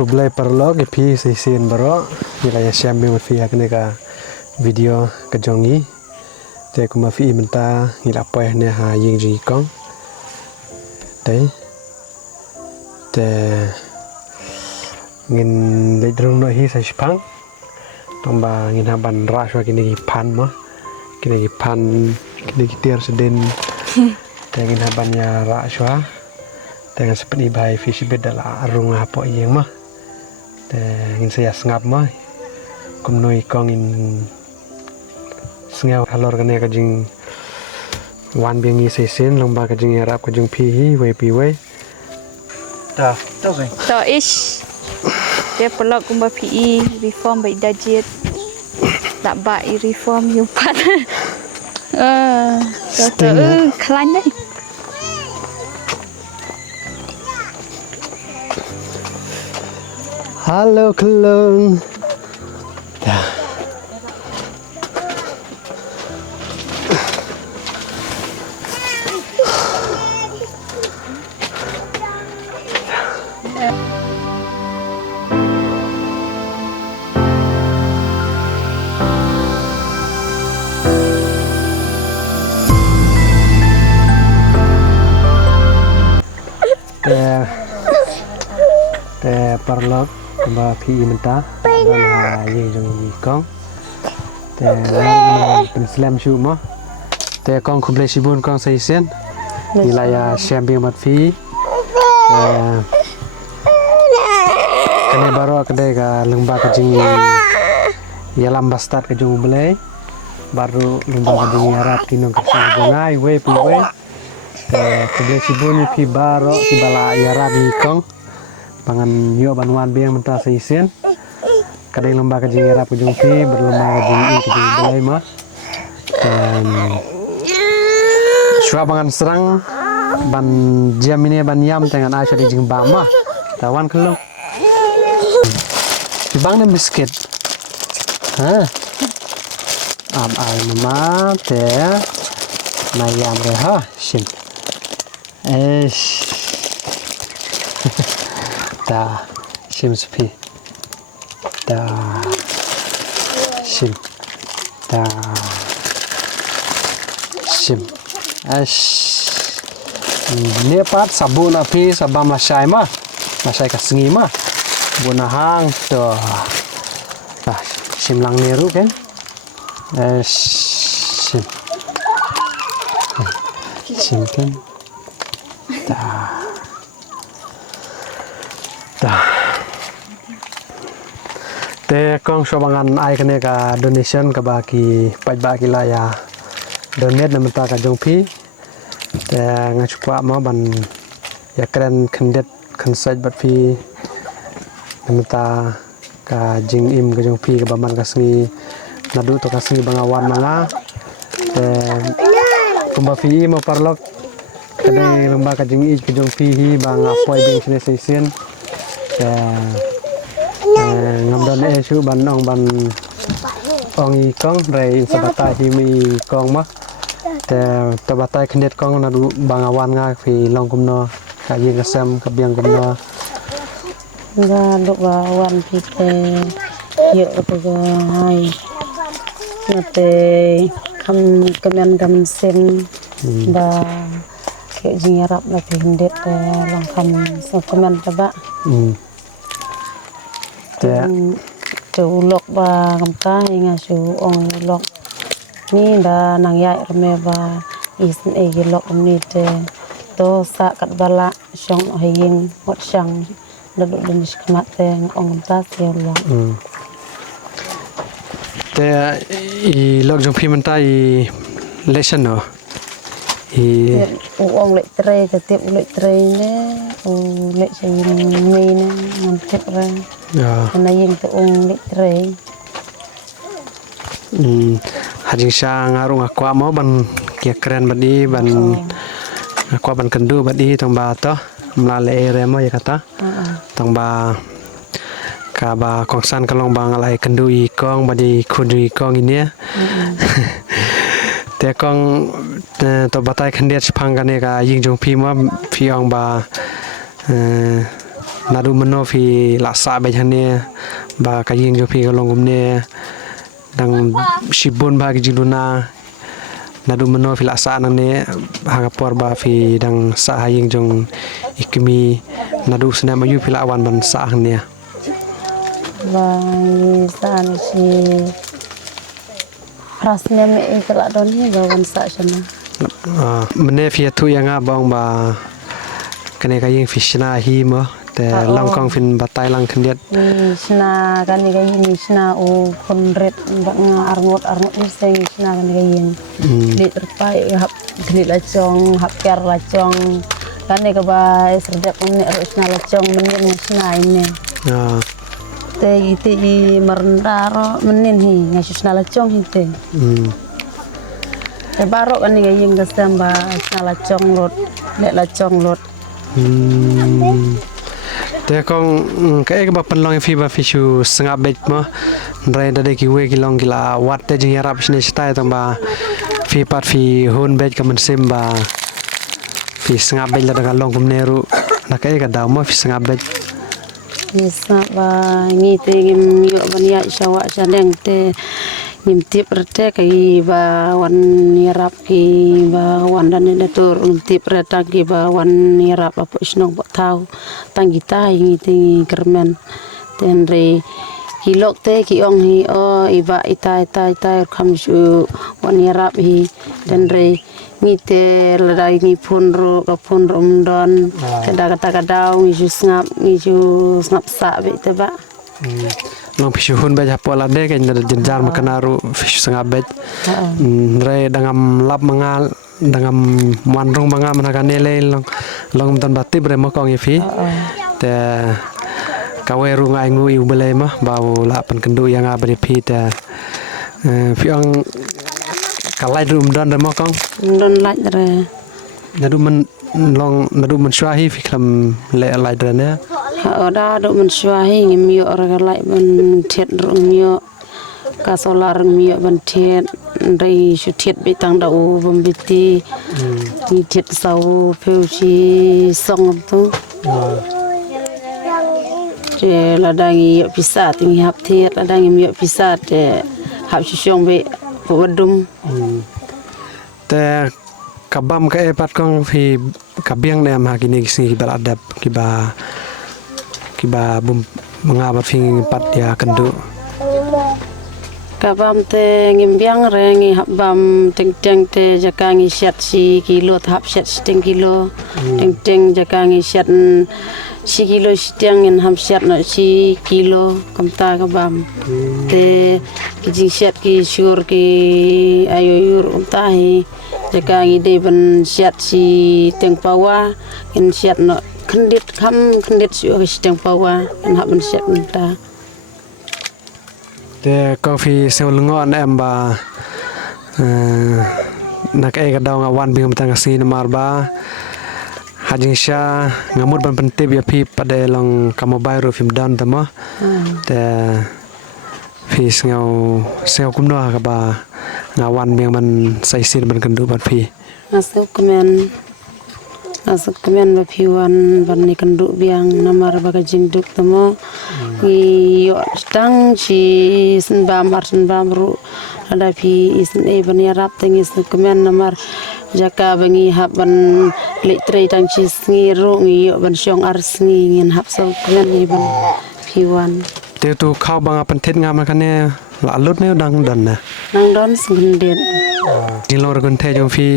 kublai perlog ipi sisin baro wilayah Syambil mafia kene ka video kajongi te kuma fi menta ngila poy ne ha ying ji kong te ngin le drung no hi sa spang tomba ngin haban ra swa kini pan mo kini pan kini tier seden te ngin haban ya ra swa dengan seperti bayi fish bed dala arung apa yang mah ingin saya sengap mah kumnoi kong in sengau halor kene kajing wan biangi sesen lomba kajing arab kajing pihi we pi we ta ish dia pelak kumba pi reform by budget tak ba reform yupan klan dai Halo kelung. Dah. Perlok ba pi menta dan ha ye jong kong te pen slam shu mo te kong kumple sibun kong saisen wilayah Syambil mat fi kene baro kede ka lembah kajing yalam bastat ka jong belai baru lembah kajing arab tinong ka bungai we pi we te kumple sibun fi baro si bala yarab kong pangan yo banwan biang menta saisen kadai lomba kajing era pujung pi berlomba kajing kajing belai mah dan syua pangan serang ban jam ini ban yam dengan asyik di jing bama tawan kelung bang nem biskuit ha am ai mama te mayam re ha shin da shim spi da shim da shim ash ne pat sabun api sabam lasai ma lasai ka sengi ma bunahang to shim lang neru kan shim shim kan te kong sobangan ai kene ka donation ka baki pajba kila ya donate namenta ka jongpi te ngachukwa ma ban ya kren khandet khansaj bat pi namenta ka jing im ka jongpi ka baman ka sngi nadu to ka sngi bangawan manga te kumba fi ma parlok kade lomba ka jing ka jongpi hi bang apoi beng sine sesen ngamdan esu ban ong ban ong i kong rei sabatai hi mi kong ma te tabatai khndet kong na du bangawan nga fi long kumno ka yeng kasam ka biang kumno ga do wa wan pi te yo ko ga hai na te kam kamen kam sen ba ke jing arab na fi khndet te long kam so kamen ta ba te chu lok ba kam ka nga chu ong lok ni da nang ya rme ba is e gi lok ni te to sa kat bala shong hayin hot shang da do den skmat te ong ta se lok te I lok jong pi menta I lesson no ong le tre te tip le tre ne o le sai ni ne man tip ra na yin te ong le tre hajing sang arung akwa mo ban kia keren badi ban akwa ban kendu badi tong ba to mlale ere mo ya kata tong ba ka ba kongsan kalong bang alai kendu I kong badi kudu I kong ini te kong to batai khandet phang kane ka ying jong phi ma phi ong ba nadu meno phi laksa bai hane ba kaying jo phi kalong gumne dang shibun ba ki jiluna nadu meno phi laksa nang ne hagapor ba phi dang sa haying jong ikmi nadu sna mayu phi lawan ban sa hne ba san si prasne me ikla don hi ba wan sa chana mene phi thu yanga bang ba kane kaying fishna hi moแต่ลองกองฟินบัดไตลังคันเดียดชนากันนี่ก็ยินชนาโอคนเร็ดบังอารมดนี่เซงชนากันนี่ก็ยินลิตรไปหับคลิละจองหับแกรละจองกันนี่ก็บาสระดับนี่อชนาละจองมันนี่ชนาini te iti merendaro menin hi ngasih chana la chong hi te te baro kan ni yin ga samba chana la chong lot le la chong lotแต่กองก็เอกบ่ปันลองฟีบ่ฟิชูสงาเบ็ดมะไรได้ได้กี่เวกิลองกิลาวัดแต่จิงรับชนิดสไตล์ต้องบ่ฟีปัดฟีโฮนเบ็ดก็มันซิมบ่ฟีสงาเบ็ดแล้วก็ลองกุมเนรุนักเอกก็ดาวมะฟีสงาเบ็ดbisa ba ngi te ngim yo ban ya shawa chadeng te ngim tip rete kai ba wan yarap ki ba wan dan ne tur tip reta ki ba wan yarap apa snong ba tau tanggita ngi te kermen ten re hilok te ki ong hi o iba itai tai tai kham ju wan yarap hi ten re ngi te ladai ngi phunro ka phunrom don kada kata kadau ngi ju snap sa be te ba long fish hun ba pola de kan jenjar makanaru fish sanga bet re dangam lap mangal dangam manrung manga managane le long tan batib re mokong fi te kaweru ngai ngu iu bele ma bau la pan kendu yang abri phi te fiang kalai rum don re mokong don laj re nadu man long nadu man swahi fi klam le lai re ne ada do man swahi ngim yo ra lai ban thet rum yo ka solar mi yo ban thet ri shu thet bi tang da u bam biti ni thet sau pheu chi song tu je la dangi yo pisat ngi hap thet la dangi mi yo pisat je hap chi shong be wadum แต่kabam ka epat kong fi kabiang ne ma kini sing kibal adab kiba bum mengabat fi pat ya kendu kabam te ngimbiang re ngi habam teng te jakangi syat si kilo tahap syat seteng kilo teng jakangi syat si kilo seteng en ham syat no si kilo kamta kabam te kijing syat ki syur ki ayo yur kamta hi jakangi de ban syat si teng pawa en syat no kendit syur ki teng pawa en hab ban syat kamta แต่ก็ฟีเซลงอนแอมบานักเอกดาวงวันบิงตังซีนมาร์บาฮัจิงชางมุดบันเป็นติบยาพีปะเดลองกามบายรูฟิมดันตะมะแต่ฟีเซลกุมนัวกับบางวันบิงมันใส่ซีนมันกันดูบัดพีasuk kemen ba piwan ban ni kan du biang namar ba ka jing duk tamo gi yo stang chi sin bam ru ada pi isin e ban ya rap teng is kemen namar jaka bangi hab ban le trei tang chi sngi ru ngi yo ban syong ar sngi ngin hab so kemen ni ban piwan te tu khau bang pan thet ngam kan ne la lut ne dang dan na nang don sing den jing lor gun the jong fi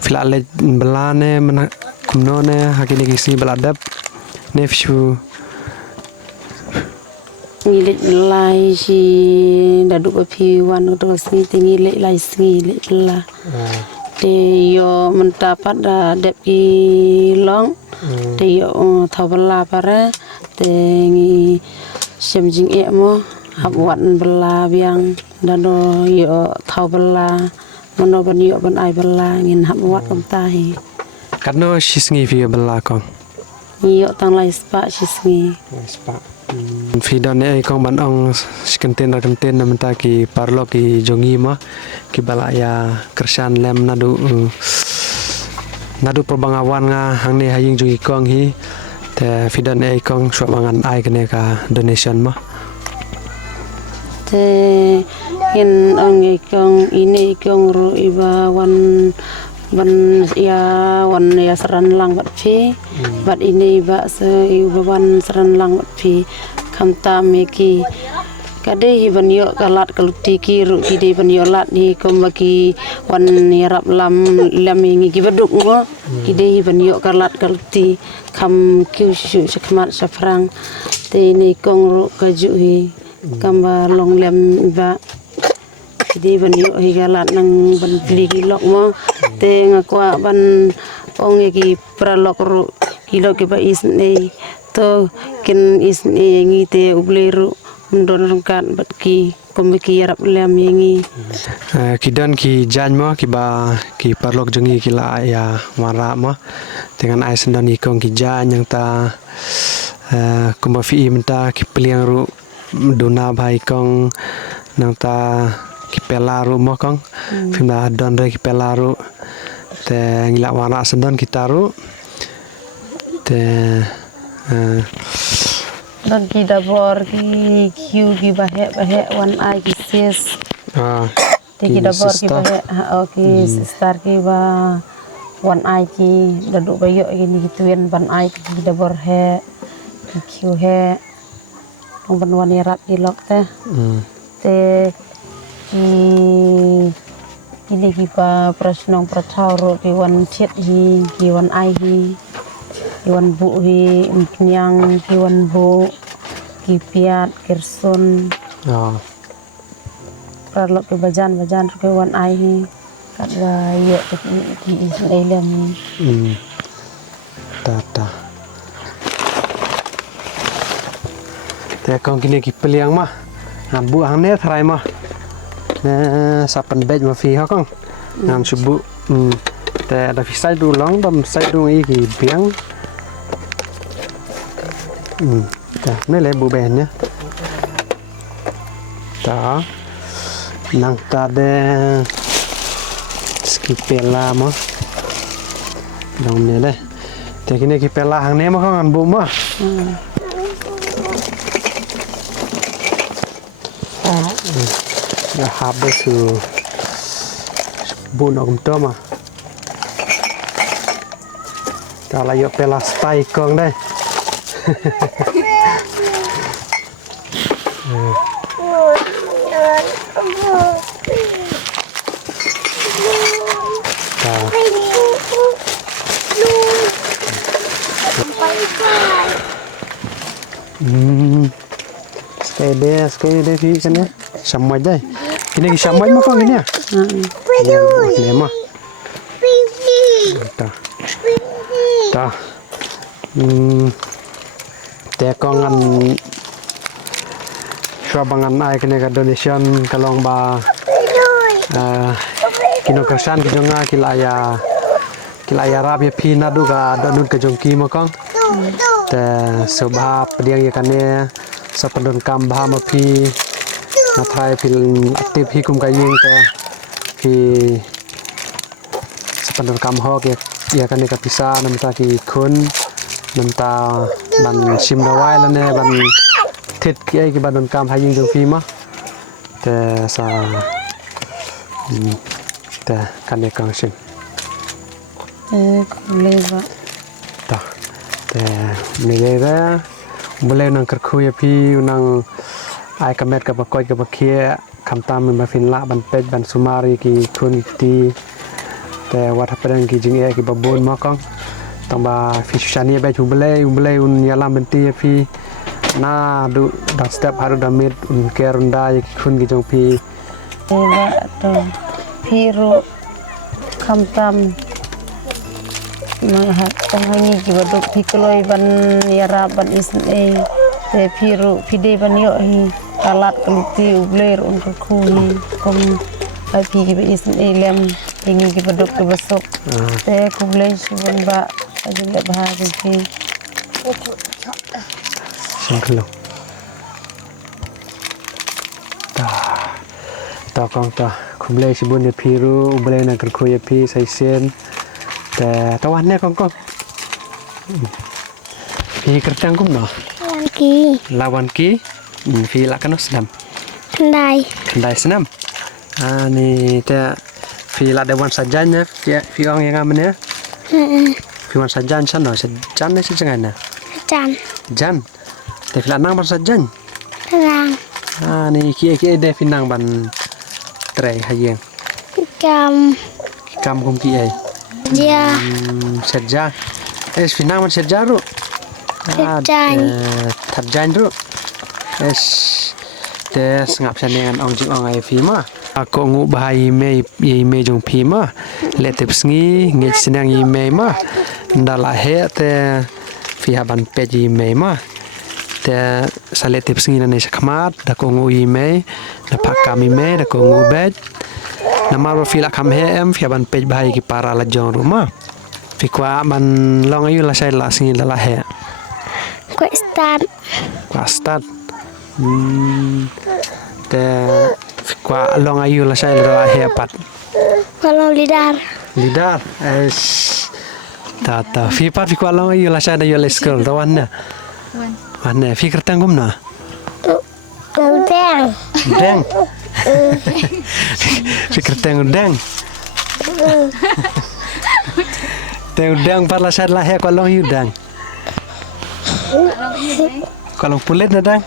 filale belane mana kumnone hakini kisi beladab nefshu ngile lai si dadu ba phi wan to si tingi le lai singi le la te yo mendapat da dep ki long te yo thawala pare te ngi semjing e mo hab wan bela biang dado yo thawala mono ban yo ban ai bela ngin hab wat kam ta hi kadno shisngi fi bela kong yo tang lai spa shisngi spa fi dan e kong ban ong skenten na menta ki parlo ki jongi ma ki bala ya kersan lem nadu perbangawan nga hang ne haying jongi kong hi แต่ฟิดันไอกองชวบังอันไอกันเนี่ยก็ donation มา te yen ang ikong ini ikong ro iba wan ya seran lang bat phi bat ini ba se iba wan seran lang bat phi khamta me ki kade hi ban yo kalat kaluti ki ru ki de ban yo lat ni kom bagi wan yarap lam ngi ki baduk ngo ki de hi ban yo kalat kaluti kham kyu shu sakmat safrang te ni kong ru kaju hi kamba long lem ba di ban yo hi galat nang ban pli ki lok mo te ngakwa ban ong ki pralok ru ki lok ki ba is nei to kin is nei ngi te uble ru mundon rangkat bat ki komiki yarap lem ngi kidan ki jan mo ki ba ki parlok jengi ki la ya wara mo dengan ai sendan ikong ki jan yang ta kumba fi menta ki pliang ru duna bhai kong nang ta ki pela ru mo kong fimda don re ki pela ru te ngila wana sendan kita ru te dan ki dabor ki kyu ki bahe wan ai ki ses te ki dabor ki bahe ki star ki ba wan ai ki dadu bayo ki ni tuen ban ai ki dabor he ki kyu he ong ban wan yarat ki lok te ki ini ki pa prasnong prathau ro ki wan chet hi ki wan ai hi ki wan bu hi nyang ki wan bu ki piat kirsun pralok ki bajan ki wan ai hi kat wa yo ki Israel mi ta te kong kini ki peliang mah bu hang ne thrai mah na sapan bej ma fi ha kong ngam subu te da fi sai du long dam sai du i ki biang ta ne le bu ben nya ta nang ta de skipela mo dong ne le te kini ki pela hang ne ma kong an bu ma ya habe su bun ogum toma kala yo pela stai kong dai Stay there fi kan ya samaj dai kini ki samaj ma kong ini ya ne ma ta te kong an swabangan ai kene ka donation kalong ba kino kersan ki jonga kilaya rap ya phi na du ga donun ka jongki ma kong te sobha padiang ya kane sapandon kam bha ma phi na thai phil aktif hi kum ka ying te phi sapandon kam ho ke ya kane ka pisa namta ki khun namta ban sim dawai la ne ban thit ki ai ki bandon kam ha ying jong phi ma te sa te kane kang sim leva ta te nega boleh nang kerkhu ya phi nang ai kamet ka bakoi ka bakhie khamtam ma fin la ban pej ban sumari ki thun ti te wat hapen ki jing e ki babon ma kong tong ba fi shani ba chu boleh un yala menti phi na du da step haru da mit un kerunda ki khun ki jong phi eva to phiru khamtam ma tong hangi ki baduk phikloi ban yara ban isne te phiru phide ban yo hi kalat kalti ubler un khu hi kom ai phi ki isne lem hingi ki baduk ke besok te kuble shibun ba ajle bha ki singklo ta kong ta kuble shibun ya phiru uble na kerkhu ya phi sai senแต่ตะวันเนี่ยก็ Fi kertang kum no. Lagi Lawan ki. Fi la kan senam. kendai Kendai senam. Ni te fi la dewan sajanya fi ong yang amne. Fi wan sajan san no sajan ni sejangan na. Jan Jan. Te fi la nang ban sajan. terang Ni ki de fi nang ban trai hayeng. Kam Kam kum ki ai. Dia Serja. Fi nang ban serja ru. Serjan. Tarjan ru. Te ngap sanengan ong jing ong ai fi ma. Ako ngu bahai me jong pi ma. Le te psngi nge sinang i me ma. Ndala he te fi haban pe ji me ma. Te sale te psngi na ne sakmat da ko ngu i me na pakam i me da ko ngu bed. Na mar fi la kam he em fi haban pe bahai ki para la jong rumah. Fi kwa man long ayu la sai la singi la he. Kue start Kwa start. Te kwa long ayu la sai la he pat. Kalau lidar Lidar ta fi pat fi kwa long ayu la sai da yo le school da wan na. Wan fi kertang gum na. Udang Deng. Fi kertang udang. Te udang pat la sai la he kwa long ayu dang. Kwa long pulet na dang.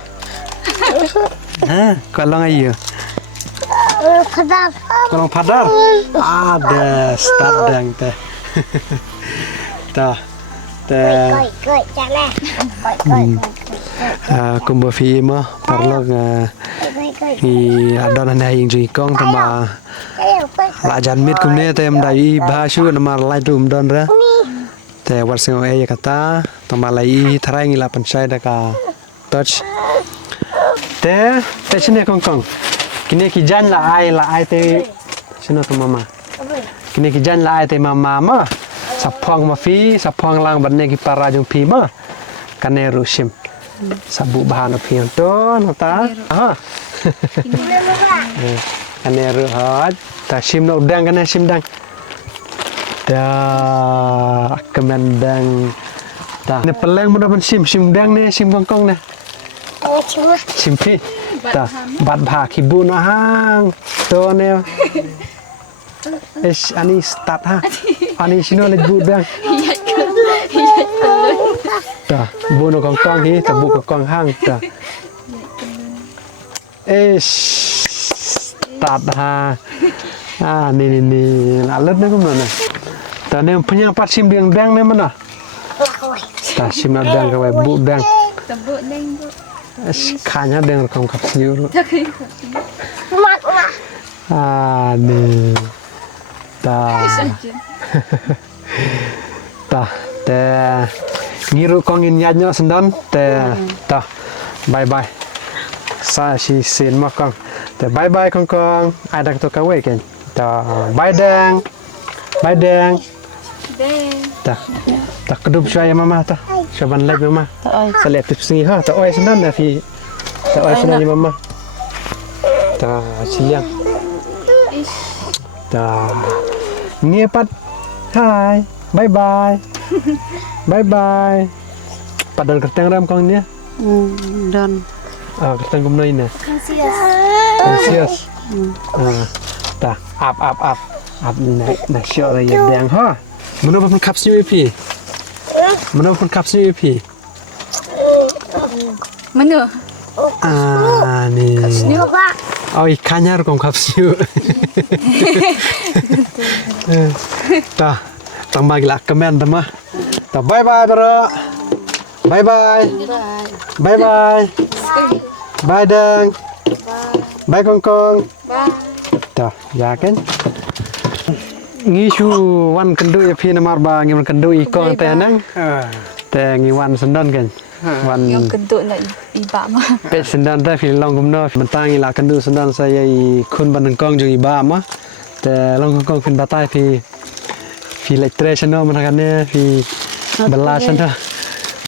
Kwa long ayu. Pedang Kolong padar. Ada start dang teh. Koi jangan Kumba fi ma parlog ni adon na hing jui kong tama la jan mit kumne tem dai ba shu na mar lai dum don ra. Te war sing e kata tama lai tharai ngi la pansai da ka touch. Te chine kong. Kini ki jan la ai te sino to mama. Kini ki jan la ai te mama ma. Sapong ma fi, sapong lang ban ne ki para jong pi ma. Kane rusim. Sabu bahan pi to nota. Kane ru hat. Ta sim no udang kane sim dang. Da kemendang. Ta ne peleng mun ban sim dang ne sim kongkong ne. Cuma Sim pi. Ta bat bha ki bu no hang. To ne. Ani start ha. Ani sino le bu dang. Ta bu no kongkong hi ta bu kongkong hang ta. Start ha. Ni alat ne kum na. Ta ne punya pat sim dang ne mana. Ta sim dang ka bu dang. Tebuk neng bu. Kanya dang kong kap siu. mak Ni. Ta. Ta te ngiru kong in nyanyo sendon te ta bye bye sa si sin ma kong te bye bye kong ai dak to ka we ken ta bye dang Deng. ta kedup syai mama ta syaban lagi mama ta oi selep tipsi ha ta oi sendon na fi ta oi sendon ni mama ta siang ta ni pat hai bye bye bye bye padan kertang ram kong ni dan kertang kum noi na anxious ta up na syo ra ye dang ha mano pun kap siu pi Mana? ni coba oi kanyar kong kap siu ta tambah gila kemen tama ta bye bye bro bye bye bye dang bye kong ta ya kan ngi shu wan kendu ya pi namar ba ngi kendu I kong te nang te ngi wan sendon kan wan Yang kentut nak ibak mah. pe sendon ta fi long gumno mentangi la kendu sendon saya I kun ban kong jung iba ma te long kong fin batai fi lecture no man kan ne fi belasan ta